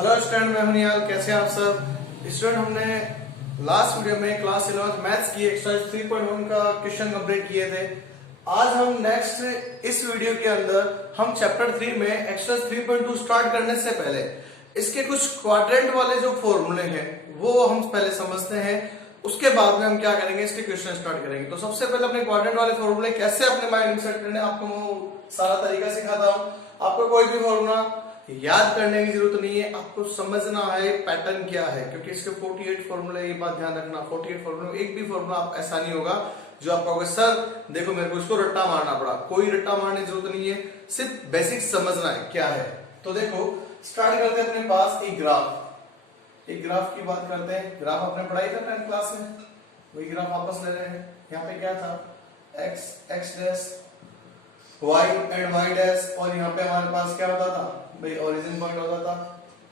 Hello student, मैं हूं निहाल। कैसे हैं आप सब स्टूडेंट? हमने लास्ट वीडियो में क्लास 11 मैथ्स की एक्सरसाइज 3.1 का क्वेश्चन कंप्लीट किए थे। आज हम नेक्स्ट इस वीडियो के अंदर हम चैप्टर 3 में एक्सरसाइज 3.2 स्टार्ट करने से पहले इसके कुछ क्वाड्रेंट वाले जो फॉर्मूले हैं वो हम पहले समझते हैं। उसके बाद में हम क्या करेंगे, इसके क्वेश्चन स्टार्ट करेंगे। तो सबसे पहले अपने क्वाड्रेंट वाले फॉर्मूले कैसे अपने माइंड में सेट करने, आपको मैं सारा तरीका सिखाता हूँ। आपको कोई भी फॉर्मूला याद करने की जरूरत नहीं है, आपको समझना है पैटर्न क्या है, क्योंकि इसके 48 फॉर्मूले। ये बात ध्यान रखना, 48 फॉर्मूले, एक भी फॉर्मूला आप ऐसा नहीं होगा जो आप कहोगे सर देखो मेरे को इसको रट्टा मारना पड़ा। कोई रट्टा मारने की जरूरत नहीं है, सिर्फ बेसिक समझना है क्या है। तो देखो स्टार्ट करते हैं अपने पास एक ग्राफ। एक ग्राफ की बात करते हैं। ग्राफ आपने पढ़ाई था 10th क्लास में, वही ग्राफ वापस ले रहे हैं। यहाँ पे क्या था, x dash y and y dash, और यहाँ पे हमारे पास क्या होता था भाई, ओरिजिन पॉइंट होता था।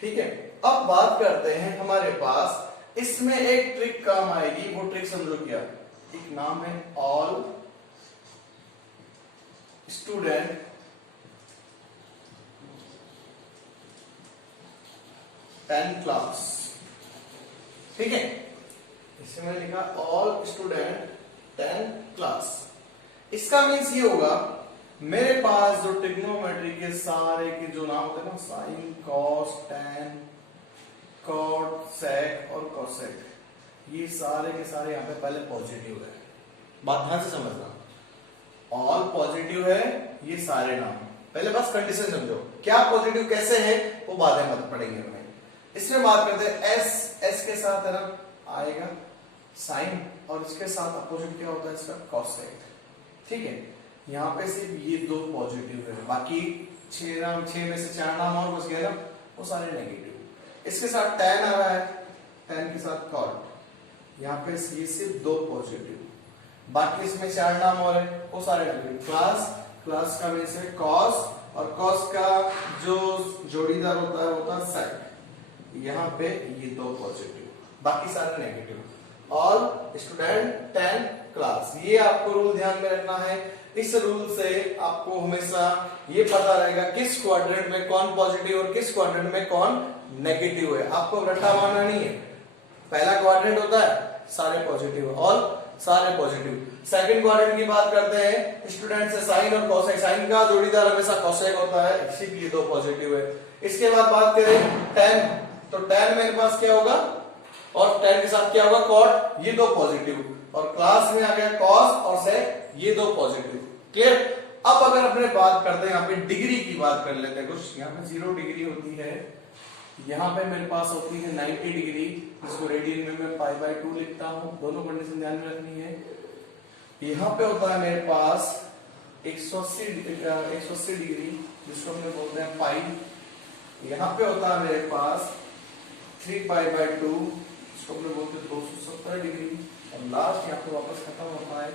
ठीक है, अब बात करते हैं हमारे पास इसमें एक ट्रिक काम आएगी। वो ट्रिक समझो क्या, एक नाम है ऑल स्टूडेंट टेन क्लास। ठीक है, इसमें मैंने लिखा ऑल स्टूडेंट 10 क्लास। इसका मीन्स ये होगा मेरे पास जो ट्रिग्नोमेट्री के सारे के जो नाम होते हैं ना, साइन, कॉस, टैन, कॉट, सेक और कोसेक, ये सारे के सारे यहाँ पे पहले पॉजिटिव है। बात ध्यान से समझना, ऑल पॉजिटिव है ये सारे नाम। पहले बस कंडीशन समझो क्या पॉजिटिव कैसे है, वो बाद में मत पढ़ेंगे अपने। इसमें बात करते हैं एस के साथ है ना आएगा साइन, और इसके साथ अपोजिट क्या होता है इसका, कोसेक। ठीक है, यहाँ पे सिर्फ ये दो पॉजिटिव है, बाकी 6 में से 4 नाम और बच गए ना, वो सारे नेगेटिव। इसके साथ टैन आ रहा है, टैन के साथ कॉट, यहाँ पे ये सिर्फ 2 पॉजिटिव, बाकी इसमें 4 नाम और है वो सारे नेगेटिव। क्लास का मीन्स है कॉस, और कॉस का जो जोड़ीदार होता है होता है सेक। यहाँ पे ये 2 पॉजिटिव, बाकी सारे नेगेटिव। ऑल स्टूडेंट 10 क्लास, ये आपको रूल ध्यान में रखना है। इस रूल से आपको हमेशा ये पता रहेगा किस क्वाड्रेंट में कौन पॉजिटिव और किस क्वाड्रेंट में कौन नेगेटिव है। आपको रट्टा मारना नहीं है। पहला क्वाड्रेंट होता है सारे पॉजिटिव और सारे पॉजिटिव। सेकंड क्वाड्रेंट की बात करते हैं, स्टूडेंट से साइन और कोसेक, साइन का जोड़ीदार हमेशा कोसेक होता है, सिर्फ ये 2 पॉजिटिव है। इसके बाद बात करें टैन, तो टैन मेरे पास क्या होगा, और टैन के साथ क्या होगा कॉट, ये 2 पॉजिटिव, और क्लास में आ गया कॉस और सेक, ये 2 पॉजिटिव। क्लियर? अब अगर अपने बात करते हैं यहाँ पे डिग्री की बात कर लेते हैं कुछ। यहाँ पे 0 डिग्री होती है, यहाँ पे मेरे पास होती है 90 डिग्री, जिसको रेडियन में मैं π/2 लिखता हूँ। दोनों कंडीशन ध्यान में रखनी है। यहाँ पे होता है मेरे पास 180 डिग्री, जिसको हम बोलते हैं पाई। यहाँ पे होता है मेरे पास 3π/2, जिसको हम बोलते हैं 270 डिग्री, और लास्ट यहाँ पे वापस खत्म होता है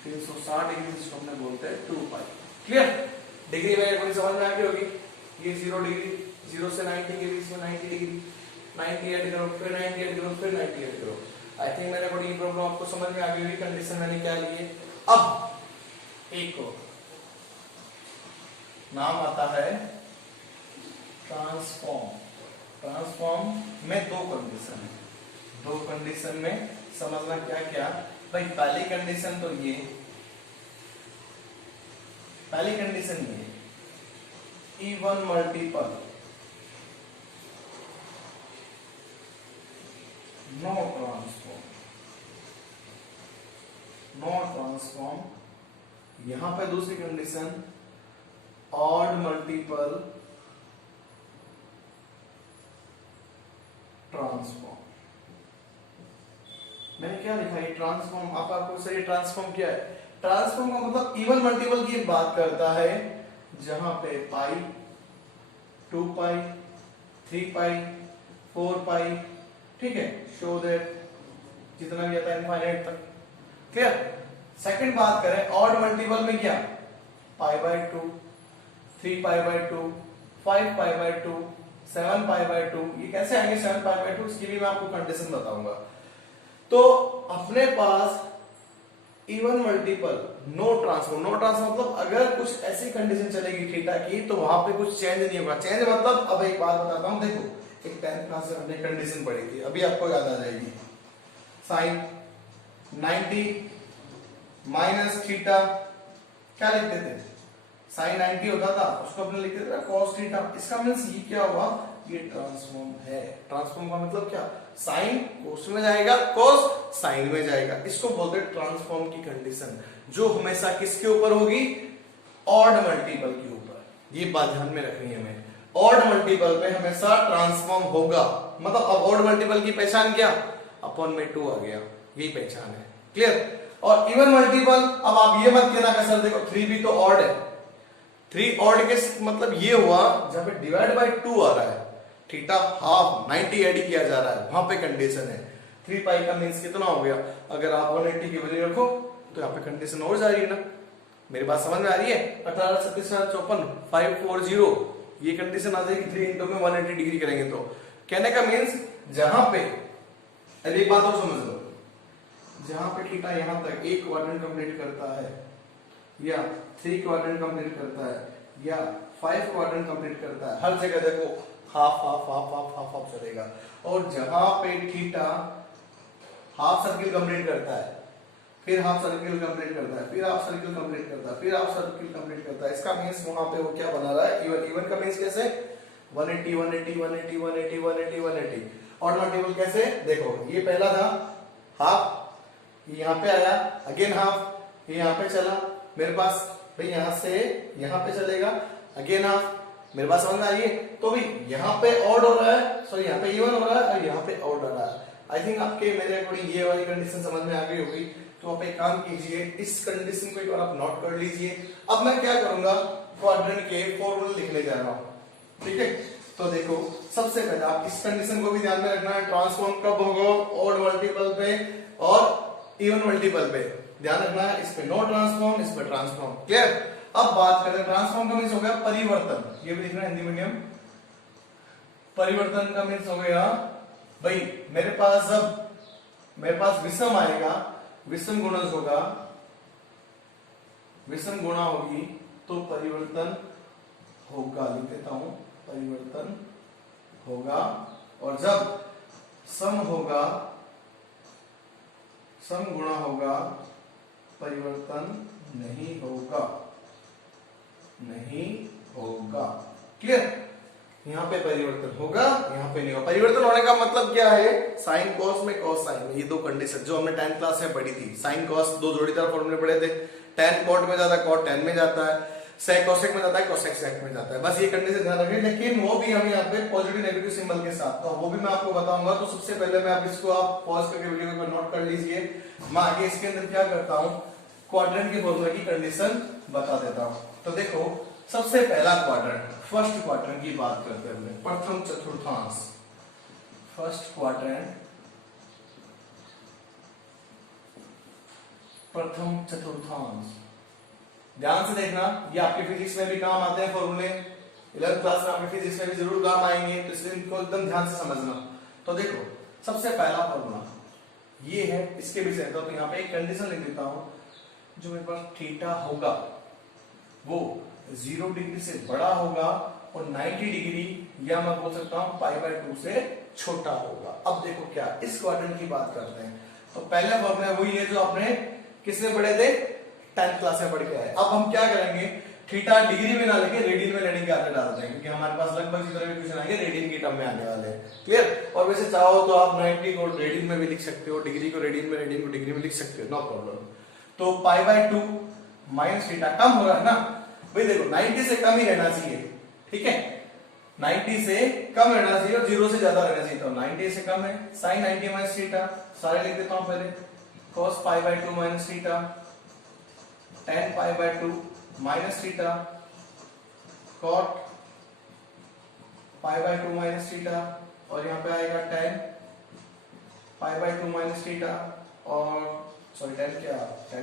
360 डिग्री, जिसको हमने बोलते हैं 2π। क्लियर? डिग्री में कोई समझ में आ गई होगी। ये 0 डिग्री, 0 से 90 के बीच में 90 डिग्री, 90 ऐड करो, फिर 90 ऐड करो, फिर 90 ऐड करो। आई थिंक मैंने बड़ी प्रॉब्लम आपको समझ में आ गई होगी, कंडीशन मैंने क्या ली है। अब एक और नाम आता है ट्रांसफॉर्म। ट्रांसफॉर्म में 2 कंडीशन है। 2 कंडीशन में समझना क्या क्या भाई। पहली कंडीशन तो ये, पहली कंडीशन ये even multiple no transform, no transform. यहां पे दूसरी कंडीशन ऑड मल्टीपल ट्रांसफॉर्म। मैंने क्या लिखा है ट्रांसफॉर्म, आपको सही ट्रांसफॉर्म क्या है। ट्रांसफॉर्म का मतलब इवन मल्टीपल की बात करता है, जहां पे पाई, 2π, 3π, 4π, ठीक है, शो दैट जितना भी आता है इनफाइनाइट तक। क्लियर? सेकंड बात करें ऑड मल्टीपल में क्या, π/2, 3π/2, 5π/2, 7π/2। ये कैसे आएंगे 7π/2, इसकी भी मैं आपको कंडीशन बताऊंगा। तो अपने पास even multiple no transform. No transform मतलब अगर कुछ ऐसी कंडीशन चलेगी थीटा की तो वहां पे कुछ चेंज नहीं होगा। चेंज मतलब अब एक बात बताता हूं, देखो एक 10th क्लास में हमने कंडीशन पढ़ी थी, अभी आपको याद आ जाएगी। साइन 90 माइनस थीटा क्या लिखते थे, साइन 90 होता था उसको अपने लिखते थे cos थीटा। इसका मींस ये क्या हुआ, ये ट्रांसफॉर्म है। ट्रांसफॉर्म का मतलब क्या, साइन कोस में जाएगा, कोस साइन में जाएगा। इसको बोलते हैं ट्रांसफॉर्म की कंडीशन, जो हमेशा किसके ऊपर होगी, ऑड मल्टीपल के ऊपर। ये बात ध्यान में रखनी है हमें, ऑड मल्टीपल पे हमेशा ट्रांसफॉर्म होगा। मतलब अब ऑड मल्टीपल की पहचान क्या, अपॉन में 2 आ गया, यही पहचान है। क्लियर। और इवन मल्टीपल, अब आप ये मत कहना कि सर देखो 3 भी तो ऑड है, 3 ऑड के मतलब ये हुआ जहां पे डिवाइड बाय 2 आ रहा है, थीटा हाफ 90 ऐड किया जा रहा है, वहां पे कंडीशन है। 3 पाई का मींस कितना हो गया, अगर आप 180 की वैल्यू रखो तो यहाँ पे कंडीशन और जा रही है ना। मेरी बात समझ में आ रही है, 18 36 54 540 ये कंडीशन आ जाएगी। 3 इंटू में 180 डिग्री करेंगे तो कहने का मींस जहां पे, अरे एक बात और समझ लो, जहां पे थीटा यहां तक एक क्वाड्रेंट कंप्लीट करता है, या 3 क्वाड्रेंट कंप्लीट करता है, या 5 क्वाड्रेंट कंप्लीट करता है, हर जगह देखो half half half half half half चलेगा। और जहां पे थीटा हाफ सर्किल कंप्लीट करता है, फिर हाफ सर्किल कंप्लीट करता है, फिर हाफ सर्किल कंप्लीट करता है, फिर हाफ सर्किल कंप्लीट करता है, इसका मींस वहां पे वो क्या बना रहा है, इवन। इवन का मींस कैसे, 180 180 180 180 180 180। और मल्टीपल कैसे, देखो ये पहला था हाफ, ये यहां पे आया, अगेन हाफ, ये यहां पे चला, मेरे पास भाई यहां से यहां पे चलेगा, अगेन हाफ। मेरे पास समझ में आ रही है। तो भाई यहाँ पे ऑड हो रहा है, सॉरी यहाँ पे इवन हो रहा है, और यहाँ पे ऑड हो रहा है। आई थिंक आपके मेरे अकॉर्डिंग ये वाली कंडीशन समझ में आ गई होगी। तो आप एक काम कीजिए, इस कंडीशन को एक बार आप नोट कर लीजिए। अब मैं क्या करूंगा, क्वाड्रेंट के फॉर्मूले लिखने जा रहा हूँ, ठीक है। तो देखो सबसे पहले आप इस कंडीशन को भी ध्यान में रखना है, ट्रांसफॉर्म कब होगा, ऑड मल्टीपल पे और इवन मल्टीपल पे ध्यान रखना है। इस पे नो ट्रांसफॉर्म, इस पे ट्रांसफॉर्म। क्लियर। अब बात करें ट्रांसफॉर्म का मींस हो गया परिवर्तन, ये भी लिखना हिंदी मीडियम। परिवर्तन का मींस हो गया भाई मेरे पास जब मेरे पास विषम आएगा, विषम गुणज होगा, विषम गुणा होगी तो परिवर्तन होगा, लिख देता हूं परिवर्तन होगा। और जब सम होगा, सम गुणा होगा, परिवर्तन नहीं होगा, नहीं होगा। क्लियर। यहाँ पे परिवर्तन होगा, यहाँ पे नहीं होगा। परिवर्तन होने का मतलब क्या है, साइन कॉस में कॉस साइन में, ये दो कंडीशन जो हमने 10th क्लास में पढ़ी थी। साइन कॉस दो जोड़ीदार फॉर्मूले पढ़े थे, tan कॉट में जाता है, कॉट tan में जाता है, sec कोसेक में जाता है, कोसेक सेक में जाता है। बस ये कंडीशन ध्यान रखें, लेकिन वो भी हम यहाँ पे पॉजिटिव नेगेटिव सिंबल के साथ, तो वो भी मैं आपको बताऊंगा। तो सबसे पहले मैं आप इसको आप पॉज करके वीडियो को नोट कर लीजिए। मैं आगे इसके अंदर क्या करता हूँ, क्वाड्रेंट के फॉर्मूले की कंडीशन बता देता हूँ। तो देखो सबसे पहला क्वाड्रेंट, फर्स्ट क्वाड्रेंट की बात करते हैं, प्रथम चतुर्थांश, फर्स्ट क्वाड्रेंट, प्रथम चतुर्थांश। ध्यान से देखना, ये आपके फिजिक्स में भी काम आते हैं फॉर्मूले, 11th क्लास में आपके फिजिक्स में भी जरूर काम आएंगे, तो इसलिए इनको एकदम ध्यान से समझना। तो देखो सबसे पहला फॉर्मूला ये है, इसके भी से तो यहाँ पे एक कंडीशन लिख देता हूं, जो मेरे पास थीटा होगा वो 0 डिग्री से बड़ा होगा और 90 डिग्री या मैं बोल सकता हूं π/2 से छोटा होगा। अब देखो क्या इस क्वाड्रेंट की बात करते हैं, तो पहला फॉर्मूला वही है जो आपने किसमें पढ़े थे, 10th क्लास में पढ़ के आए। अब हम क्या करेंगे, थीटा डिग्री में ना लेके रेडियन में लेने के आगे डाल देंगे, क्योंकि हमारे पास लगभग इसी तरह के क्वेश्चन आएंगे रेडियन की टर्म में आने वाले हैं। क्लियर। और वैसे चाहो तो आप 90 को रेडियन में भी लिख सकते हो, डिग्री को रेडियन में, रेडियन को डिग्री में लिख सकते हो, नो प्रॉब्लम। तो π/2 माइनस थीटा कम हो रहा है ना भाई, देखो 90 से कम ही रहना चाहिए, ठीक है, 90 से कम रहना चाहिए और 0 से ज्यादा रहना चाहिए। तो 90 से कम है, sin 90 माइनस थीटा, सारे लिख देता हूं पहले, cos π/2 minus theta, tan π/2 minus theta, cot π/2 minus theta, और यहाँ पे आएगा tan π/2 माइनस थीटा, और सॉरी tan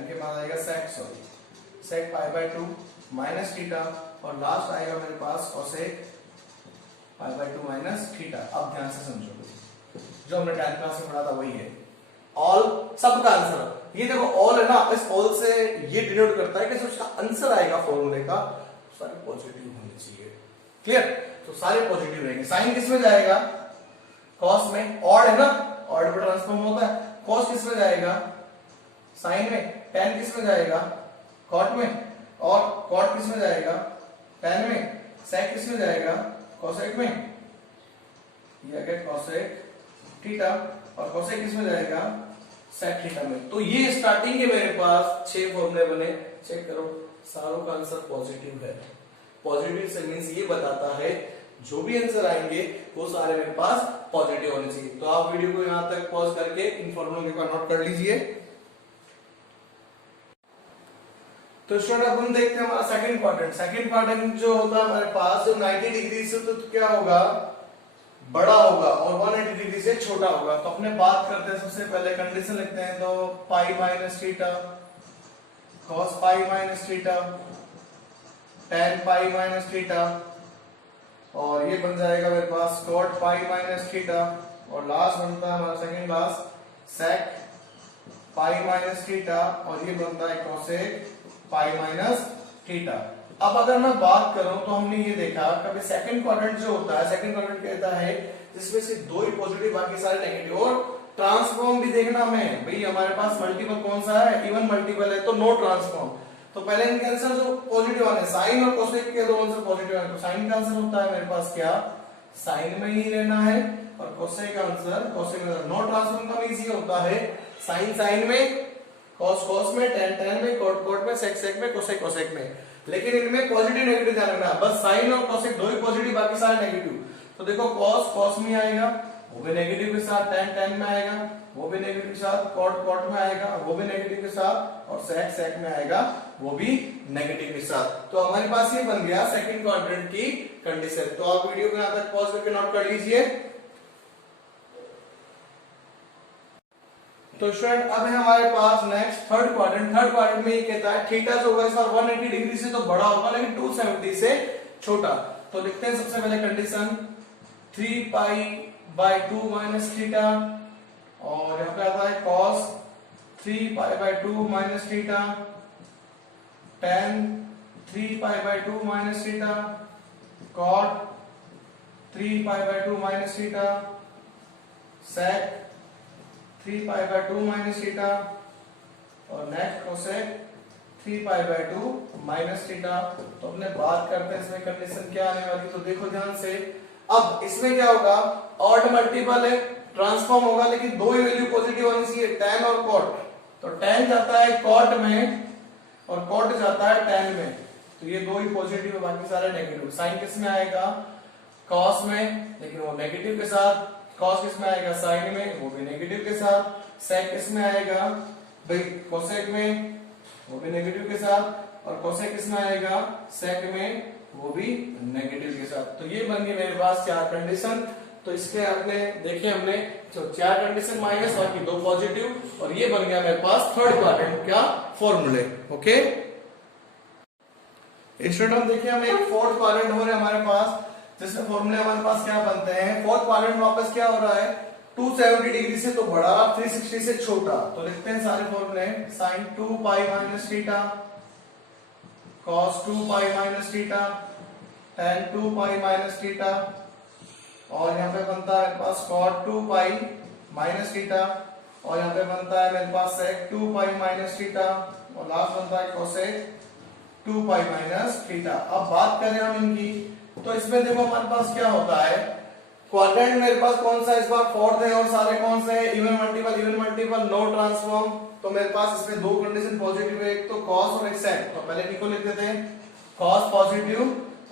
के बाद आएगा sec π/2 माइनस थीटा, और लास्ट आएगा मेरे पास cosec π/2 माइनस थीटा। अब ध्यान से समझो, जो हमने 10th क्लास में पढ़ा था वही है, ऑल सबका आंसर। ये देखो ऑल है ना, इस ऑल से ये डिनोट करता है कि जो उसका आंसर आएगा फॉर्मूले का सारे पॉजिटिव होने चाहिए। क्लियर। तो सारे पॉजिटिव रहेंगे। साइन किस में जाएगा, कॉस में ऑड है ना, ऑड पे ट्रांसफॉर्म होता है। कॉस किस में जाएगा, साइन में। टेन किस में जाएगा, कॉट में। और कॉट किस में जाएगा, टेन में। सेक किस में जाएगा, कोसेक में। ये आ गया कोसेक थीटा। और कोसेक किस में जाएगा, सेक थीटा में। तो ये स्टार्टिंग के मेरे पास 6 फॉर्मूले बने। चेक करो, सारों का आंसर पॉजिटिव है। पॉजिटिव से मींस ये बताता है जो भी आंसर आएंगे वो सारे मेरे पास पॉजिटिव होने चाहिए। तो आप वीडियो को यहां तक पॉज करके इन फॉर्मूलों को नोट कर लीजिए। तो स्टूडेंट अब हम देखते हैं हमारा सेकंड क्वाड्रेंट। सेकंड क्वाड्रेंट जो होता है हमारे पास, जो 90 डिग्री से तो क्या होगा, बड़ा होगा, और 180 डिग्री से छोटा होगा। तो अपने बात करते हैं, सबसे पहले कंडीशन लिखते हैं। तो पाई minus theta, cos pi minus theta, ten पाई माइनस थीटा, और ये बन जाएगा मेरे पास कॉट पाई माइनस थीटा, और लास्ट बनता है हमारा सेकंड लास्ट सेक पाई माइनस थीटा, और ये बनता है कोसेक पाई माइनस थीटा। अब अगर मैं बात करूं तो हमने ये देखा कभी सेकंड क्वाड्रेंट जो होता है, सेकंड क्वाड्रेंट कहता है जिसमें से 2 ही पॉजिटिव बाकी सारे नेगेटिव। और ट्रांसफॉर्म भी देखना हमें, भाई हमारे पास मल्टीपल कौन सा है, इवन मल्टीपल है, तो नो ट्रांसफॉर्म। तो पहले इनके आंसर जो पॉजिटिव आने, साइन और कोसेक के 2 आंसर पॉजिटिव आने, तो साइन का आंसर होता है मेरे पास क्या, साइन में ही लेना है, और कोसेक का आंसर कोसेक में। नो ट्रांसफॉर्म का मींस ये होता है साइन साइन में, कॉस कॉस में, टेन टेन में, कॉट कॉट में, सेक सेक में, कोसेक कोसेक में। लेकिन इनमें पॉजिटिव नेगेटिव ध्यान रखना, बस साइन और कोसेक 2 ही पॉजिटिव बाकी सारे नेगेटिव। तो देखो कॉस कॉस में आएगा, वो भी नेगेटिव के साथ, टेन टेन में आएगा, वो भी नेगेटिव के साथ, कॉट कॉट में आएगा, वो भी नेगेटिव के साथ, और सेक सेक में आएगा, वो भी नेगेटिव के साथ। तो हमारे पास ये बन गया सेकंड क्वाड्रेंट की कंडीशन। तो आप वीडियो को यहां तक पॉज करके नोट कर लीजिए। तो स्टूडेंट अब है हमारे पास next third quadrant. Third quadrant में ये कहता है थीटा जो होगा इस बार 180 डिग्री से तो बड़ा होगा, लेकिन 270 से छोटा। तो लिखते हैं सबसे पहले condition 3 pi by 2 minus theta, और यहाँ पे आता है cos 3 pi by 2 minus theta, tan 3 pi by 2 minus theta, cot 3 pi by 2 minus theta, sec 3 pi by 2 minus theta, और next cosec 3 pi by 2 minus theta. तो अपने बात करते हैं इसमें कंडीशन क्या आने वाली, तो देखो ध्यान से। अब इसमें क्या होगा, ऑड मल्टीपल है, ट्रांसफॉर्म होगा, लेकिन 2 ही वैल्यू पॉजिटिव होनी चाहिए, tan और cot। तो tan जाता है cot में और cot जाता है tan में, तो ये 2 ही पॉजिटिव है, बाकी सारे नेगेटिव। साइन किस में आएगा, cos में, लेकिन वो नेगेटिव के साथ। cos किस में आएगा, साइन में, वो भी नेगेटिव के साथ। sec किस में आएगा भाई, कोसेक में, वो भी नेगेटिव के साथ। और कोसेक किस में आएगा, sec में, वो भी नेगेटिव के साथ। तो ये बन गई मेरे पास 4 कंडीशन। तो इसके आपने देखे हमने, तो 4 कंडीशन माइनस बाकी 2 पॉजिटिव, और ये बन गया मेरे पास थर्ड क्वाड्रेंट क्या फॉर्मूले। ओके स्टूडेंट हम देखिए, हम एक फोर्थ क्वाड्रेंट हो रहे हैं हमारे पास, जिसमें फॉर्मूले हमारे पास क्या बनते हैं। फोर्थ क्वाड्रेंट वापस क्या हो रहा है, 270 डिग्री से तो बड़ा, 360 से छोटा। तो लिखते हैं सारे फॉर्मूले, sine 2 pi minus theta, cos 2 pi minus theta, tan 2 pi minus theta, और यहाँ पे बनता है मेरे पास cot 2 पाई माइनस थीटा, और यहाँ पे बनता है मेरे पास sec 2 पाई माइनस थीटा, और लास्ट बनता है cosec 2 पाई माइनस थीटा। अब बात करें हम इनकी, तो इसमें देखो हमारे पास क्या होता है, क्वाड्रेंट मेरे पास कौन सा इस बार फोर्थ है, और सारे कौन से हैं, इवन मल्टीपल, नो ट्रांसफॉर्म। तो मेरे पास इसमें 2 कंडीशन पॉजिटिव है, एक तो cos और एक sec। तो पहले इनको लिख देते हैं, cos पॉजिटिव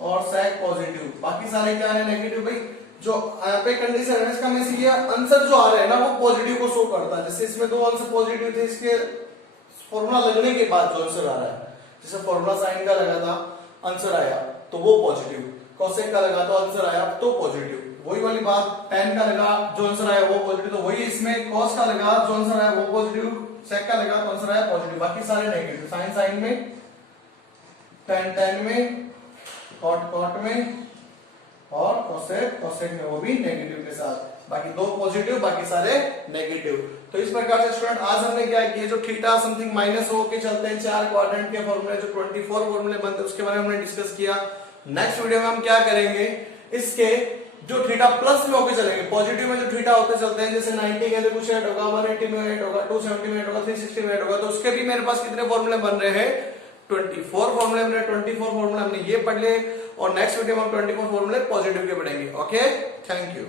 और sec पॉजिटिव, बाकी सारे क्या है, नेगेटिव। भाई जो यहाँ पे कंडीशन है इसका मींस ये आंसर जो आ रहा है ना, वो पॉजिटिव को शो करता है। जैसे इसमें 2 आंसर पॉजिटिव थे, इसके फॉर्मूला लगने के बाद जो आंसर आ रहा है, जैसे फॉर्मूला साइन का लगा था, आंसर आया तो वो पॉजिटिव, कोसेक का लगा तो आंसर आया तो पॉजिटिव। वही वाली बात, tan का लगा जो आंसर आया वो पॉजिटिव, तो वही इसमें cos का लगा जो आंसर आया वो पॉजिटिव, sec का लगा तो आंसर आया पॉजिटिव, बाकी सारे नेगेटिव। साइन साइन में, tan tan में, cot cot में, और कोसेक कोसेक में, वो भी नेगेटिव के साथ। बाकी 2 पॉजिटिव, बाकी सारे नेगेटिव। तो इस प्रकार से स्टूडेंट आज हमने क्या किया, जो थीटा समथिंग माइनस हो के चलते हैं 4 क्वाड्रेंट के फॉर्मूले, जो 24 फॉर्मूले बनते हैं उसके बारे में हमने डिस्कस किया। नेक्स्ट वीडियो में हम क्या करेंगे, इसके जो थीटा प्लस में होके चलेंगे, पॉजिटिव में जो थीटा होते चलते हैं, जैसे 90 के लिए कुछ ऐड होगा, 180 में ऐड होगा, 270 में ऐड होगा, 360 में ऐड होगा, तो उसके भी मेरे पास कितने फॉर्मूले बन रहे हैं, 24 फॉर्मूले बन रहे हैं। 24 फॉर्मूले हमने ये पढ़ ले, और नेक्स्ट वीडियो में हम 24 फॉर्मूले पॉजिटिव के पढ़ेंगे। Okay, thank you.